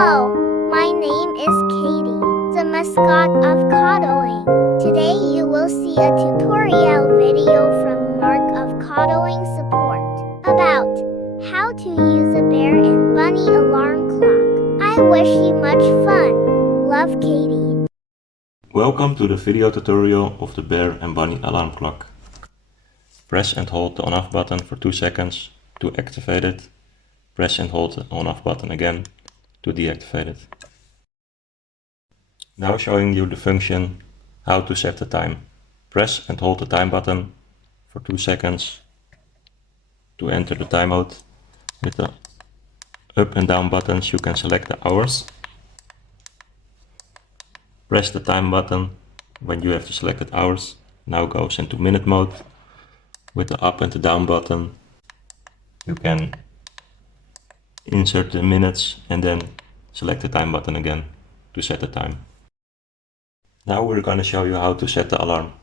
Hello, my name is Katie, the mascot of Kadoing. Today you will see a tutorial video from Mark of Kadoing Support about how to use a bear and bunny alarm clock. I wish you much fun. Love, Katie. Welcome to the video tutorial of the bear and bunny alarm clock. Press and hold the on-off button for 2 seconds to activate it. Press and hold the on-off button again to deactivate it. Now showing you the function how to set the time. Press and hold the time button for 2 seconds to enter the time mode. With the up and down buttons you can select the hours. Press the time button when you have the selected hours. Now goes into minute mode. With the up and the down button you can insert the minutes and then select the time button again to set the time. Now we're going to show you how to set the alarm.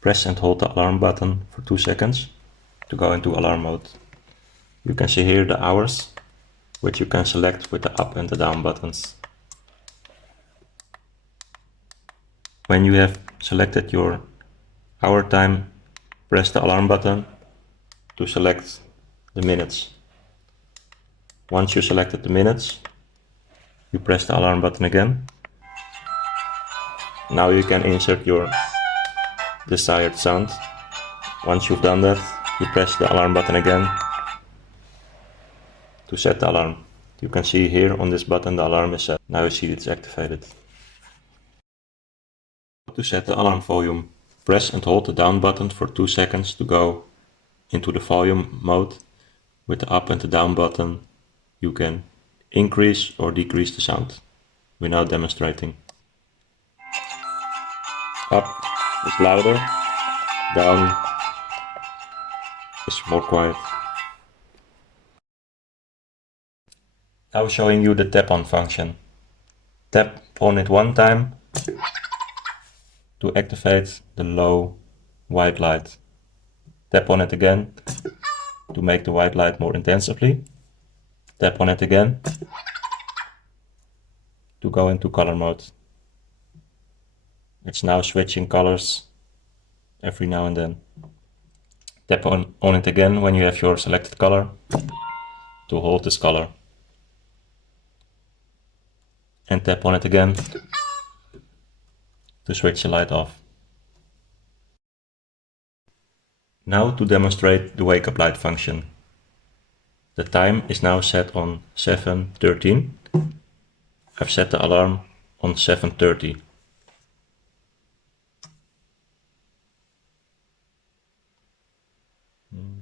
Press and hold the alarm button for 2 seconds to go into alarm mode. You can see here the hours, which you can select with the up and the down buttons. When you have selected your hour time, press the alarm button to select the minutes. Once you selected the minutes, you press the alarm button again. Now you can insert your desired sound. Once you've done that, you press the alarm button again to set the alarm. You can see here on this button the alarm is set. Now you see it's activated. To set the alarm volume, press and hold the down button for 2 seconds to go into the volume mode. With the up and the down button you can increase or decrease the sound. We're now demonstrating. Up is louder, down is more quiet. Now showing you the tap on function. Tap on it one time to activate the low white light. Tap on it again to make the white light more intensively. Tap on it again to go into color mode. It's now switching colors every now and then. Tap on it again when you have your selected color to hold this color. And tap on it again to switch the light off. Now to demonstrate the wake up light function. The time is now set on 7:13. I've set the alarm on 7:30.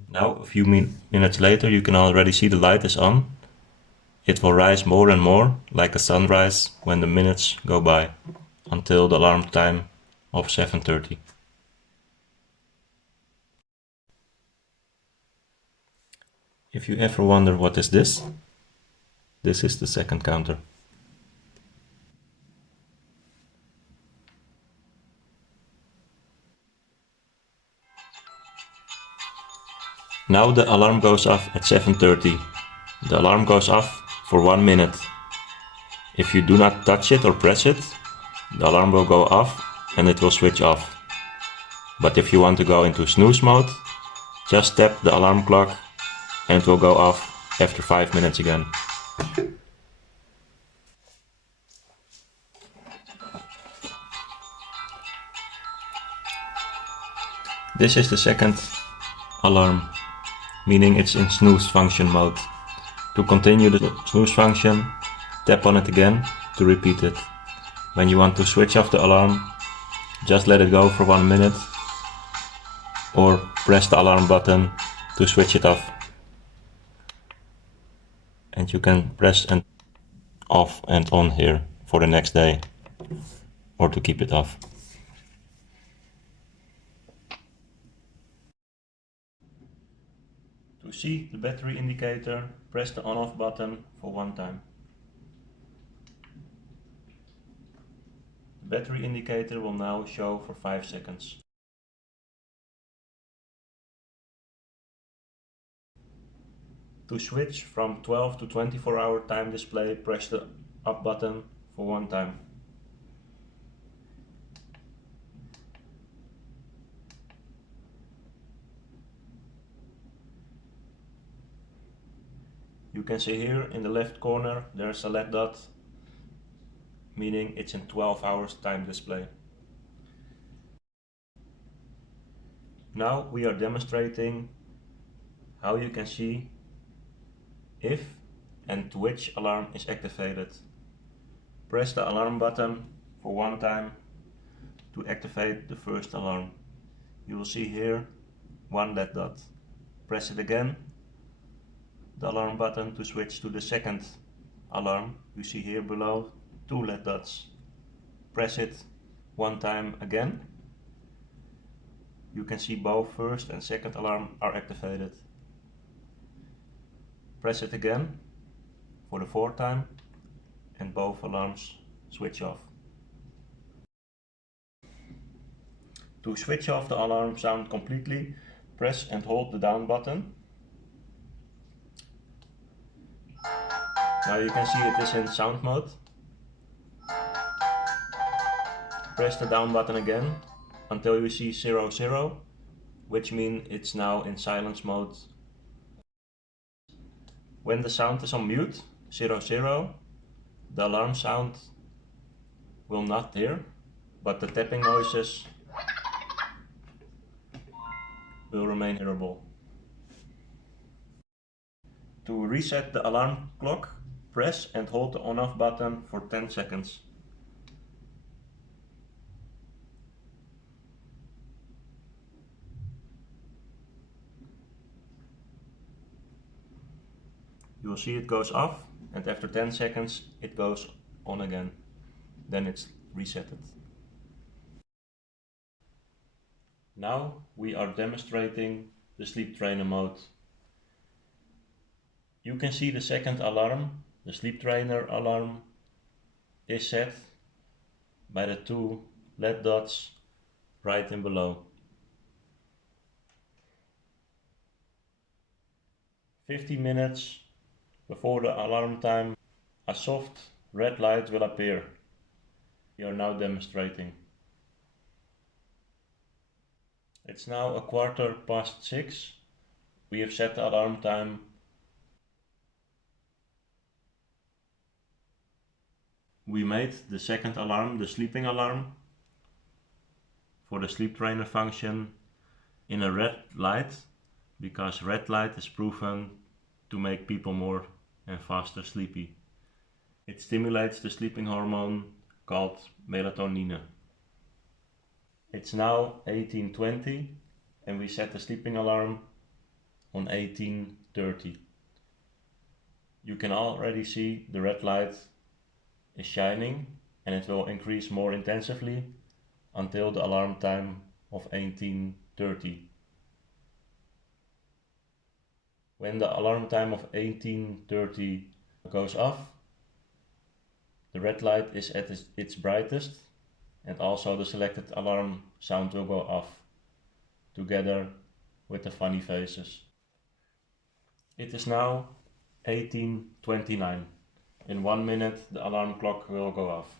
Now a few minutes later you can already see the light is on. It will rise more and more like a sunrise when the minutes go by until the alarm time of 7:30. If you ever wonder what is this is the second counter. Now the alarm goes off at 7:30. The alarm goes off for 1 minute. If you do not touch it or press it, the alarm will go off and it will switch off. But if you want to go into snooze mode, just tap the alarm clock and it will go off after 5 minutes again. This is the second alarm, meaning it's in snooze function mode. To continue the snooze function, tap on it again to repeat it. When you want to switch off the alarm, just let it go for 1 minute or press the alarm button to switch it off. And you can press and off and on here for the next day or to keep it off. To see the battery indicator, press the on-off button for 1 time. The battery indicator will now show for 5 seconds. To switch from 12 to 24-hour time display, press the up button for one time. You can see here in the left corner there's a LED dot, meaning it's in 12 hours time display. Now we are demonstrating how you can see if and which alarm is activated. Press the alarm button for one time to activate the first alarm. You will see here one LED dot. Press it again, the alarm button, to switch to the second alarm. You see here below two LED dots. Press it one time again. You can see both first and second alarm are activated. Press it again for the fourth time and both alarms switch off. To switch off the alarm sound completely, press and hold the down button. Now you can see it is in sound mode. Press the down button again until you see 00, which means it's now in silence mode. When the sound is on mute, 00, the alarm sound will not hear, but the tapping noises will remain hearable. To reset the alarm clock, press and hold the on-off button for 10 seconds. You will see it goes off, and after 10 seconds it goes on again. Then it's resetted. Now we are demonstrating the sleep trainer mode. You can see the second alarm, the sleep trainer alarm, is set by the two LED dots right and below. 15 minutes before the alarm time, a soft red light will appear. We are now demonstrating. It's now 6:15. We have set the alarm time. We made the second alarm, the sleeping alarm, for the sleep trainer function in a red light, because red light is proven to make people more and faster sleepy. It stimulates the sleeping hormone called melatonin. It's now 18:20 and we set the sleeping alarm on 18:30. You can already see the red light is shining, and it will increase more intensively until the alarm time of 18:30. When the alarm time of 18:30 goes off, the red light is at its brightest, and also the selected alarm sound will go off, together with the funny faces. It is now 18:29. In 1 minute the alarm clock will go off.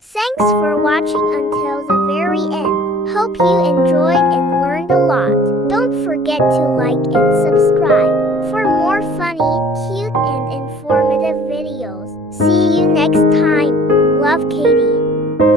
Thanks for watching until the very end. Hope you enjoyed and learned a lot. Don't forget to like and subscribe for more funny, cute, and informative videos. See you next time. Love, Katie.